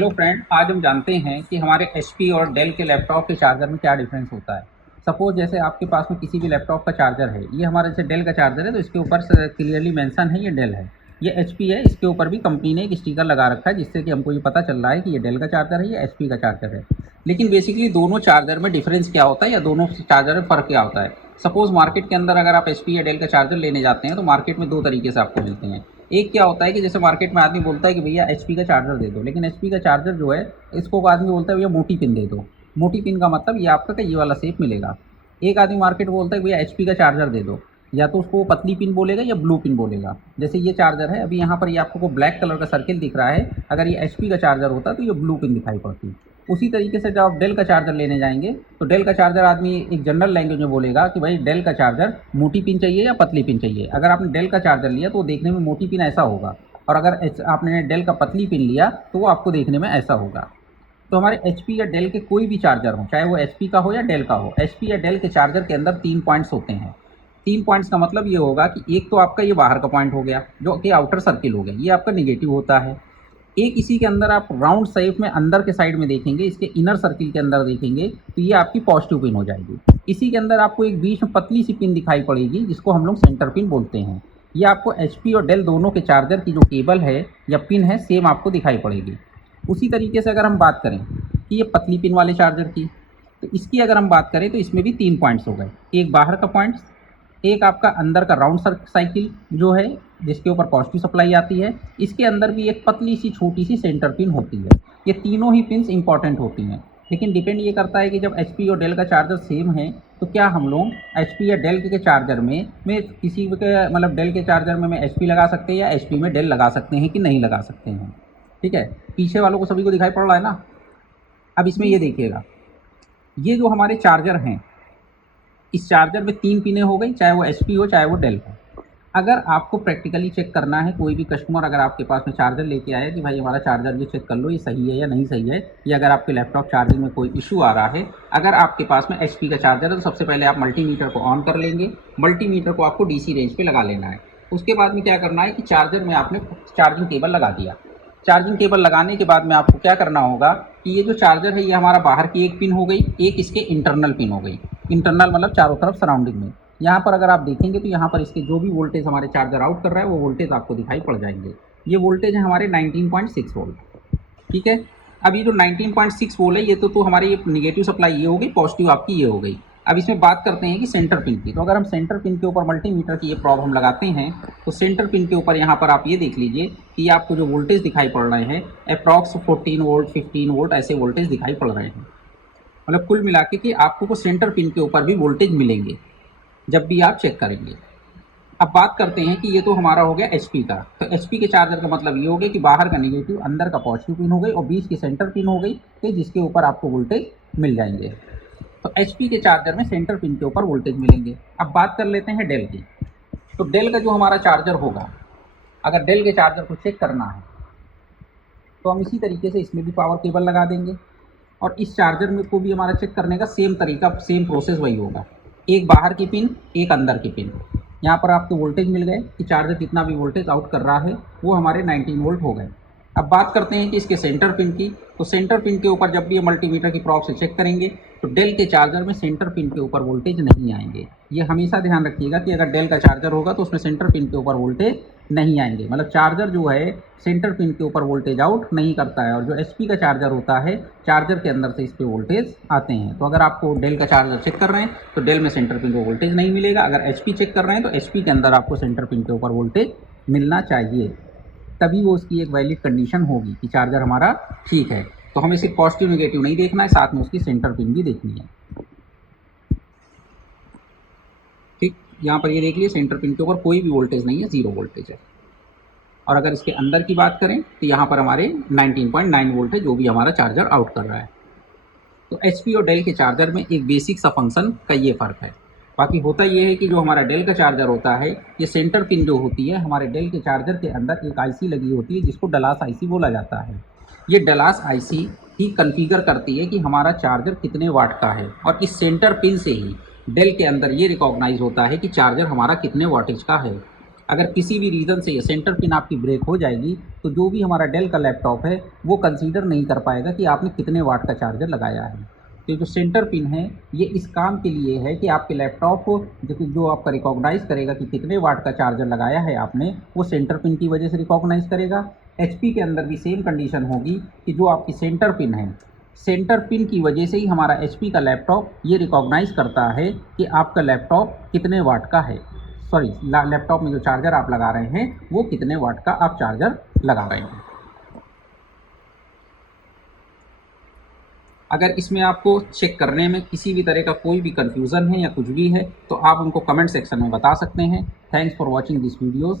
Hello friend, आज हम जानते हैं कि हमारे एचपी और डेल के लैपटॉप के चार्जर में क्या डिफरेंस होता है। सपोज जैसे आपके पास में किसी भी लैपटॉप का चार्जर है, ये हमारा जैसे डेल का चार्जर है तो इसके ऊपर से क्लियरली मेंशन है ये डेल है। ये एचपी है, इसके ऊपर भी कंपनी ने एक स्टिकर लगा रखा है जिससे कि हमको ये पता चल रहा है कि ये डेल का चार्जर है, ये एचपी का चार्जर है। लेकिन बेसिकली दोनों चार्जर में डिफरेंस क्या होता है या दोनों चार्जर में फ़र्क क्या होता है। सपोज मार्केट के अंदर अगर आप एचपी या डेल का चार्जर लेने जाते हैं तो मार्केट में दो तरीके से आपको मिलते हैं। एक क्या होता है कि जैसे मार्केट में आदमी बोलता है कि भैया एचपी का चार्जर दे दो, लेकिन एचपी का चार्जर जो है इसको आदमी बोलता है भैया मोटी पिन दे दो। मोटी पिन का मतलब ये आपका ये वाला शेप मिलेगा। एक आदमी मार्केट में बोलता है भैया एचपी का चार्जर दे दो, या तो उसको पतली पिन बोलेगा या ब्लू पिन बोलेगा। जैसे ये चार्जर है, अभी यहाँ पर ये आपको ब्लैक कलर का सर्किल दिख रहा है, अगर ये एचपी का चार्जर होता तो ये ब्लू पिन दिखाई पड़ती। उसी तरीके से जब आप डेल का चार्जर लेने जाएंगे तो डेल का चार्जर आदमी एक जनरल लैंग्वेज में बोलेगा कि भाई डेल का चार्जर मोटी पिन चाहिए या पतली पिन चाहिए। अगर आपने डेल का चार्जर लिया तो वो देखने में मोटी पिन ऐसा होगा, और अगर आपने डेल का पतली पिन लिया तो वो आपको देखने में ऐसा होगा। तो हमारे एचपी या डेल के कोई भी चार्जर हो, चाहे वो एचपी का हो या डेल का हो, एचपी या डेल के चार्जर के अंदर 3 पॉइंट्स होते हैं। 3 पॉइंट्स का मतलब ये होगा कि एक तो आपका ये बाहर का पॉइंट हो गया जो कि आउटर सर्किल हो गया, ये आपका निगेटिव होता है। एक इसी के अंदर आप राउंड शेप में अंदर के साइड में देखेंगे, इसके इनर सर्किल के अंदर देखेंगे तो ये आपकी पॉजिटिव पिन हो जाएगी। इसी के अंदर आपको एक बीच में पतली सी पिन दिखाई पड़ेगी जिसको हम लोग सेंटर पिन बोलते हैं। ये आपको एचपी और डेल दोनों के चार्जर की जो केबल है या पिन है सेम आपको दिखाई पड़ेगी। उसी तरीके से अगर हम बात करें कि ये पतली पिन वाले चार्जर की, तो इसकी अगर हम बात करें तो इसमें भी 3 पॉइंट्स हो गए। एक बाहर का पॉइंट, एक आपका अंदर का राउंड साइकिल जो है जिसके ऊपर पॉजिटिव सप्लाई आती है, इसके अंदर भी एक पतली सी छोटी सी सेंटर पिन होती है। ये तीनों ही पिन्स इंपॉर्टेंट होती हैं, लेकिन डिपेंड ये करता है कि जब एचपी और डेल का चार्जर सेम है तो क्या हम लोग एचपी या डेल के चार्जर में किसी के मतलब डेल के चार्जर में मैं एचपी लगा सकते हैं या एचपी में डेल लगा सकते हैं कि नहीं लगा सकते हैं। ठीक है, पीछे वालों को सभी को दिखाई पड़ रहा है ना। अब इसमें ये देखिएगा, ये जो हमारे चार्जर हैं, इस चार्जर में 3 पिनें हो गई, चाहे वो एचपी हो चाहे वो डेल हो। अगर आपको प्रैक्टिकली चेक करना है, कोई भी कस्टमर अगर आपके पास में चार्जर लेके आया कि भाई हमारा चार्जर ये चेक कर लो ये सही है या नहीं सही है, या अगर आपके लैपटॉप चार्जिंग में कोई इशू आ रहा है, अगर आपके पास में एचपी का चार्जर है तो सबसे पहले आप मल्टीमीटर को ऑन कर लेंगे। मल्टीमीटर को आपको डीसी रेंज पे लगा लेना है। उसके बाद में क्या करना है कि चार्जर में आपने चार्जिंग केबल लगा दिया। चार्जिंग केबल लगाने के बाद में आपको क्या करना होगा कि ये जो चार्जर है ये हमारा बाहर की एक पिन हो गई, एक इसके इंटरनल पिन हो गई। इंटरनल मतलब चारों तरफ सराउंडिंग में। यहाँ पर अगर आप देखेंगे तो यहाँ पर इसके जो भी वोल्टेज हमारे चार्जर आउट कर रहा है वो वोल्टेज आपको दिखाई पड़ जाएंगे। ये वोल्टेज है हमारे 19.6 वोल्ट। ठीक है, अब ये जो 19.6 वोल्ट है ये तो हमारी ये निगेटिव सप्लाई ये हो गई, पॉजिटिव आपकी ये हो गई। अब इसमें बात करते हैं कि सेंटर पिन की। तो अगर हम सेंटर पिन के ऊपर मल्टीमीटर की ये प्रॉब हम लगाते हैं तो सेंटर पिन के ऊपर यहाँ पर आप ये देख लीजिए कि आपको जो वोल्टेज दिखाई पड़ रहे हैं अप्रॉक्स 14 वोल्ट 15 वोल्ट ऐसे वोल्टेज दिखाई पड़ रहे हैं। मतलब कुल मिला के कि आपको सेंटर पिन के ऊपर भी वोल्टेज मिलेंगे जब भी आप चेक करेंगे। अब बात करते हैं कि ये तो हमारा हो गया एचपी का। तो एचपी के चार्जर का मतलब ये हो गया कि बाहर का नेगेटिव अंदर का पॉजिटिव पिन हो गई और बीच की सेंटर पिन हो गई तो जिसके ऊपर आपको वोल्टेज मिल जाएंगे। तो एचपी के चार्जर में सेंटर पिन के ऊपर वोल्टेज मिलेंगे। अब बात कर लेते हैं डेल की। तो डेल का जो हमारा चार्जर होगा, अगर डेल के चार्जर को चेक करना है तो हम इसी तरीके से इसमें भी पावर केबल लगा देंगे और इस चार्जर में को भी हमारा चेक करने का सेम तरीका सेम प्रोसेस वही होगा। एक बाहर की पिन, एक अंदर की पिन। यहाँ पर आपको वोल्टेज मिल गए कि चार्जर कितना भी वोल्टेज आउट कर रहा है वो हमारे 19 वोल्ट हो गए। अब बात करते हैं कि इसके सेंटर पिन की। तो सेंटर पिन के ऊपर जब भी ये मल्टीमीटर की प्रॉब से चेक करेंगे तो डेल के चार्जर में सेंटर पिन के ऊपर वोल्टेज नहीं आएंगे। ये हमेशा ध्यान रखिएगा कि अगर डेल का चार्जर होगा तो उसमें सेंटर पिन के ऊपर वोल्टेज नहीं आएंगे। मतलब चार्जर जो है सेंटर पिन के ऊपर वोल्टेज आउट नहीं करता है, और जो एचपी का चार्जर होता है चार्जर के अंदर से इस पर वोल्टेज आते हैं। तो अगर आपको डेल का चार्जर चेक कर रहे हैं तो डेल में सेंटर पिन को वोल्टेज नहीं मिलेगा। अगर एचपी चेक कर रहे हैं तो एचपी के अंदर आपको सेंटर पिन के ऊपर वोल्टेज मिलना चाहिए, तभी वो उसकी एक वैलिड कंडीशन होगी कि चार्जर हमारा ठीक है। तो हमें सिर्फ पॉजिटिव नेगेटिव नहीं देखना है, साथ में उसकी सेंटर पिन भी देखनी है। ठीक, यहाँ पर ये देख लिए सेंटर पिन के ऊपर कोई भी वोल्टेज नहीं है, 0 वोल्टेज है। और अगर इसके अंदर की बात करें तो यहाँ पर हमारे 19.9 वोल्ट है जो भी हमारा चार्जर आउट कर रहा है। तो एचपी और डेल के चार्जर में एक बेसिक सा फंक्शन का ये फ़र्क है। बाकी होता ये है कि जो हमारा डेल का चार्जर होता है ये सेंटर पिन जो होती है हमारे डेल के चार्जर के अंदर एक आईसी लगी होती है जिसको डलास आईसी बोला जाता है। ये डलास आईसी ही कॉन्फ़िगर करती है कि हमारा चार्जर कितने वाट का है, और इस सेंटर पिन से ही डेल के अंदर ये रिकॉग्नाइज होता है कि चार्जर हमारा कितने वाटेज का है। अगर किसी भी रीज़न से ये सेंटर पिन आपकी ब्रेक हो जाएगी तो जो भी हमारा डेल का लैपटॉप है वो कंसीडर नहीं कर पाएगा कि आपने कितने वाट का चार्जर लगाया है। तो जो सेंटर पिन है ये इस काम के लिए है कि आपके लैपटॉप को जो आपका रिकॉग्नाइज़ करेगा कि कितने वाट का चार्जर लगाया है आपने, वो सेंटर पिन की वजह से रिकॉग्नाइज़ करेगा। एचपी के अंदर भी सेम कंडीशन होगी कि जो आपकी सेंटर पिन है, सेंटर पिन की वजह से ही हमारा एचपी का लैपटॉप ये रिकॉग्नाइज़ करता है कि आपका लैपटॉप कितने वाट का है। सॉरी, लैपटॉप में जो चार्जर आप लगा रहे हैं वो कितने वाट का आप चार्जर लगा रहे हैं। अगर इसमें आपको चेक करने में किसी भी तरह का कोई भी कन्फ्यूज़न है या कुछ भी है तो आप उनको कमेंट सेक्शन में बता सकते हैं। Thanks for watching this videos.